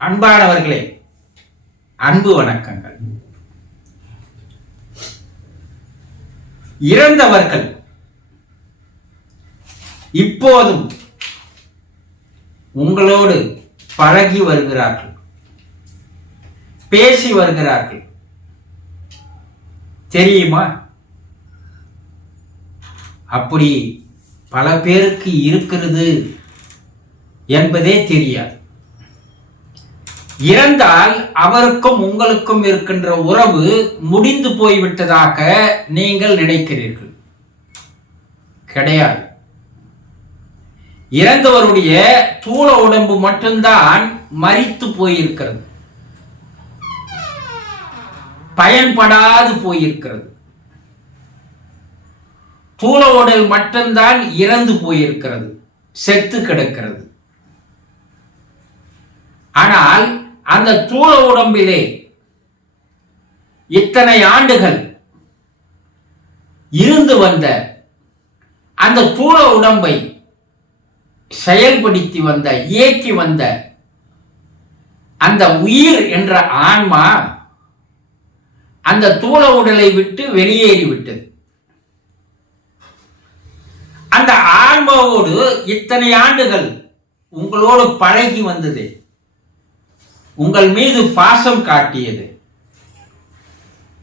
அன்பானவர்களே, அன்பு வணக்கங்கள். இறந்தவர்கள் இப்போதும் உங்களோடு பழகி வருகிறார்கள், பேசி வருகிறார்கள். தெரியுமா? அப்படி பல பேருக்கு இருக்கிறது என்பதே தெரியாது. இறந்தால் அவருக்கும் உங்களுக்கும் இருக்கின்ற உறவு முடிந்து போய்விட்டதாக நீங்கள் நினைக்கிறீர்கள். கிடையாது. இறந்தவருடைய தூள உடம்பு மட்டும்தான் மரித்து போயிருக்கிறது, பயன்படாது போயிருக்கிறது. தூள உடல் மட்டும்தான் இறந்து போயிருக்கிறது, செத்து கிடக்கிறது. ஆனால் அந்த தூள உடம்பிலே இத்தனை ஆண்டுகள் இருந்து வந்த அந்த தூள உடம்பை செயல்படுத்தி வந்த, இயக்கி வந்த அந்த உயிர் என்ற ஆன்மா அந்த தூள உடலை விட்டு வெளியேறிவிட்டது. அந்த ஆன்மாவோடு இத்தனை ஆண்டுகள் உங்களோடு பழகி வந்தது, உங்கள் மீது பாசம் காட்டியது,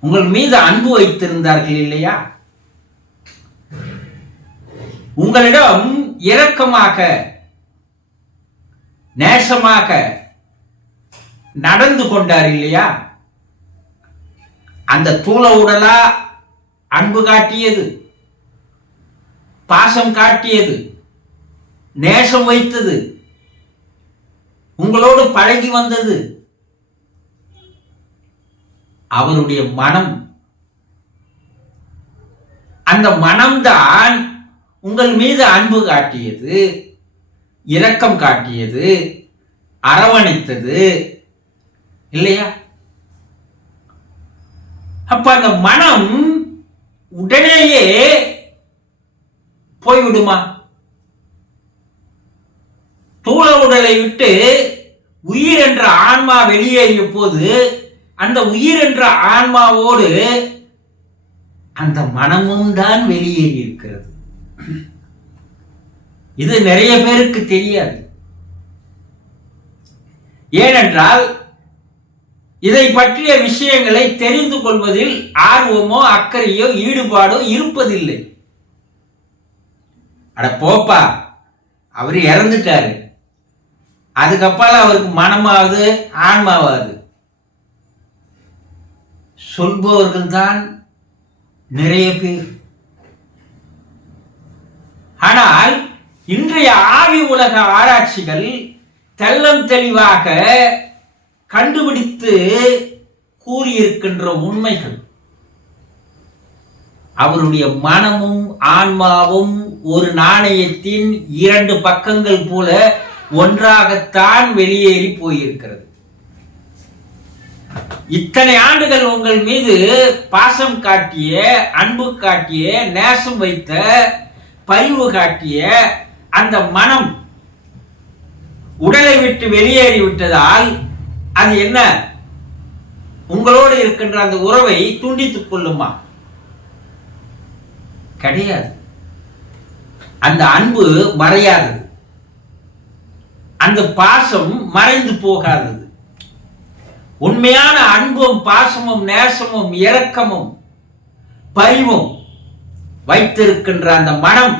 உங்கள் மீது அன்பு வைத்திருந்தார்கள் இல்லையா? உங்களிடம் இரக்கமாக, நேசமாக நடந்து கொண்டார் இல்லையா? அந்த தூள உடலா அன்பு காட்டியது, பாசம் காட்டியது, நேசம் வைத்தது, உங்களோடு பழகி வந்தது? அவருடைய மனம். அந்த மனம்தான் உங்கள் மீது அன்பு காட்டியது, இரக்கம் காட்டியது, அரவணைத்தது இல்லையா? அப்ப அந்த மனம் உடனேயே போய்விடுமா? தூள உடலை விட்டு உயிர் என்ற ஆன்மா வெளியேறிய போது அந்த உயிர் என்ற ஆன்மாவோடு அந்த மனமும் தான் வெளியேறி இருக்கிறது. இது நிறைய பேருக்கு தெரியாது. ஏனென்றால் இதை பற்றிய விஷயங்களை தெரிந்து கொள்வதில் ஆர்வமோ அக்கறையோ ஈடுபாடோ இருப்பதில்லை. அட போப்பா, அவர் இறந்துட்டாரு, அதுக்கப்புறம் அவருக்கு மனமாவது ஆன்மாவாது சொல்பவர்கள் தான் நிறைய பேர். ஆனால் இன்றைய ஆவி உலக ஆராய்ச்சிகள் தெல்லம் தெளிவாக கண்டுபிடித்து கூறியிருக்கின்ற உண்மைகள், அவருடைய மனமும் ஆன்மாவும் ஒரு நாணயத்தின் இரண்டு பக்கங்கள் போல ஒன்றாகத்தான் வெளியேறி போயிருக்கிறது. இத்தனை ஆண்டுகள் உங்கள் மீது பாசம் காட்டிய, அன்பு காட்டிய, நேசம் வைத்த, பரிவு காட்டிய அந்த மனம் உடலை விட்டு வெளியேறி விட்டதால் அது என்ன, உங்களோடு இருக்கின்ற அந்த உறவை துண்டித்துக் கொள்ளுமா? கிடையாது. அந்த அன்பு மறையாதது, அந்த பாசம் மறைந்து போகாதது. உண்மையான அன்பும் பாசமும் நேசமும் இரக்கமும் பரிவும் வைத்திருக்கின்ற அந்த மனம்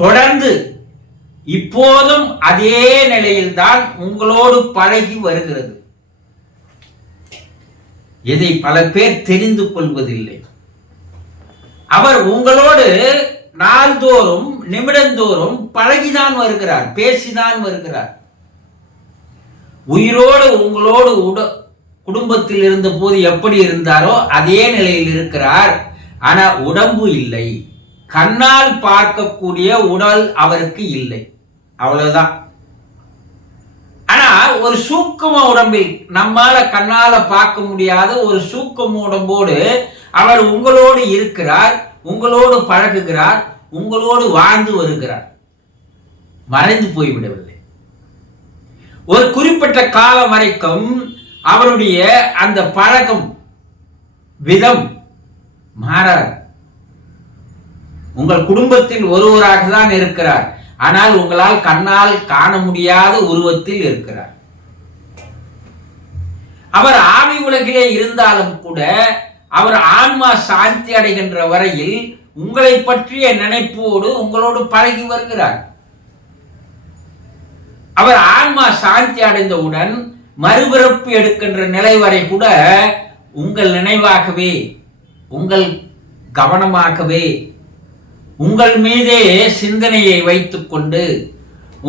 தொடர்ந்து இப்போதும் அதே நிலையில்தான் உங்களோடு பழகி வருகிறது. இதை பல பேர் தெரிந்து கொள்வதில்லை. அவர் உங்களோடு நாள்தோறும் நிமிடந்தோறும் பழகிதான் வருகிறார், பேசிதான் வருகிறார். உயிரோடு உங்களோடு குடும்பத்தில் இருந்த போது எப்படி இருந்தாரோ அதே நிலையில் இருக்கிறார். ஆனா உடம்பு இல்லை, கண்ணால் பார்க்கக்கூடிய உடல் அவருக்கு இல்லை, அவ்வளவுதான். ஆனா ஒரு சூக்கும உடம்பில், நம்மால கண்ணால பார்க்க முடியாத ஒரு சூக்கும உடம்போடு அவர் உங்களோடு இருக்கிறார், உங்களோடு பழகுகிறார், உங்களோடு வாழ்ந்து வருகிறார். மறைந்து போய்விடவில்லை. ஒரு குறிப்பிட்ட காலம் வரைக்கும் அவருடைய அந்த பழக்கம் விதம் மாறாது. உங்கள் குடும்பத்தில் ஒருவராக தான் இருக்கிறார், ஆனால் உங்களால் கண்ணால் காண முடியாத உருவத்தில் இருக்கிறார். அவர் ஆவி உலகிலே இருந்தாலும் கூட அவர் ஆன்மா சாந்தி அடைகின்ற வரையில் உங்களை பற்றிய நினைப்போடு உங்களோடு பழகி வருகிறார். அவர் ஆன்மா சாந்தி அடைந்தவுடன் மறுபிறப்பு எடுக்கின்ற நிலை வரை கூட உங்கள் நினைவாகவே, உங்கள் கவனமாகவே, உங்கள் மீதே சிந்தனையை வைத்துக் கொண்டு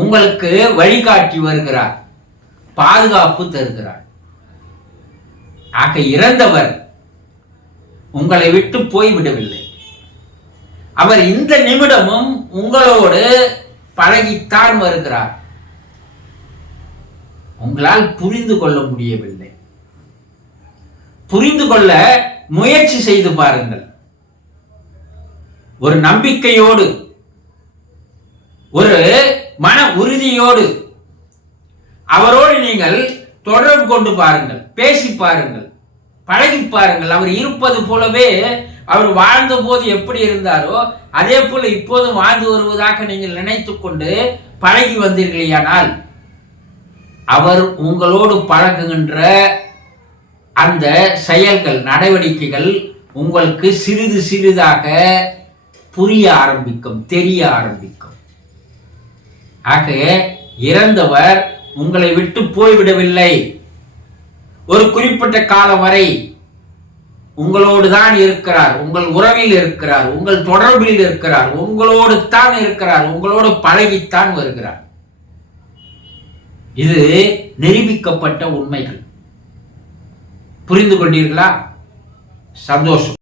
உங்களுக்கு வழிகாட்டி வருகிறார், பாதுகாப்பு தருகிறார். ஆக இறந்தவர் உங்களை விட்டு போய்விடவில்லை. அவர் இந்த நிமிடமும் உங்களோடு பழகித்தான் வருகிறார். உங்களால் புரிந்து கொள்ள முடியவில்லை. புரிந்து கொள்ள முயற்சி செய்து பாருங்கள். ஒரு நம்பிக்கையோடு, ஒரு மன உறுதியோடு அவரோடு நீங்கள் தொடர்பு கொண்டு பாருங்கள், பேசி பாருங்கள், பழகி பாருங்கள். அவர் இருப்பது போலவே அவர் வாழ்ந்த போது எப்படி இருந்தாரோ அதே போல இப்போதும் வாழ்ந்து வருவதாக நீங்கள் நினைத்துக் கொண்டு பழகி வந்தீர்களேயானால் அவர் உங்களோடு பழகுகின்ற அந்த செயல்கள், நடவடிக்கைகள் உங்களுக்கு சிறிது சிறிதாக புரிய ஆரம்பிக்கும், தெரிய ஆரம்பிக்கும். ஆக இறந்தவர் உங்களை விட்டு போய்விடவில்லை. ஒரு குறிப்பிட்ட காலம் வரை உங்களோடு தான் இருக்கிறார், உங்கள் உறவில் இருக்கிறார், உங்கள் தொடர்பில் இருக்கிறார், உங்களோடு தான் இருக்கிறார், உங்களோடு பழகித்தான் வருகிறார். இது நிரூபிக்கப்பட்ட உண்மைகள். புரிந்து கொண்டீர்களா? சந்தோஷம்.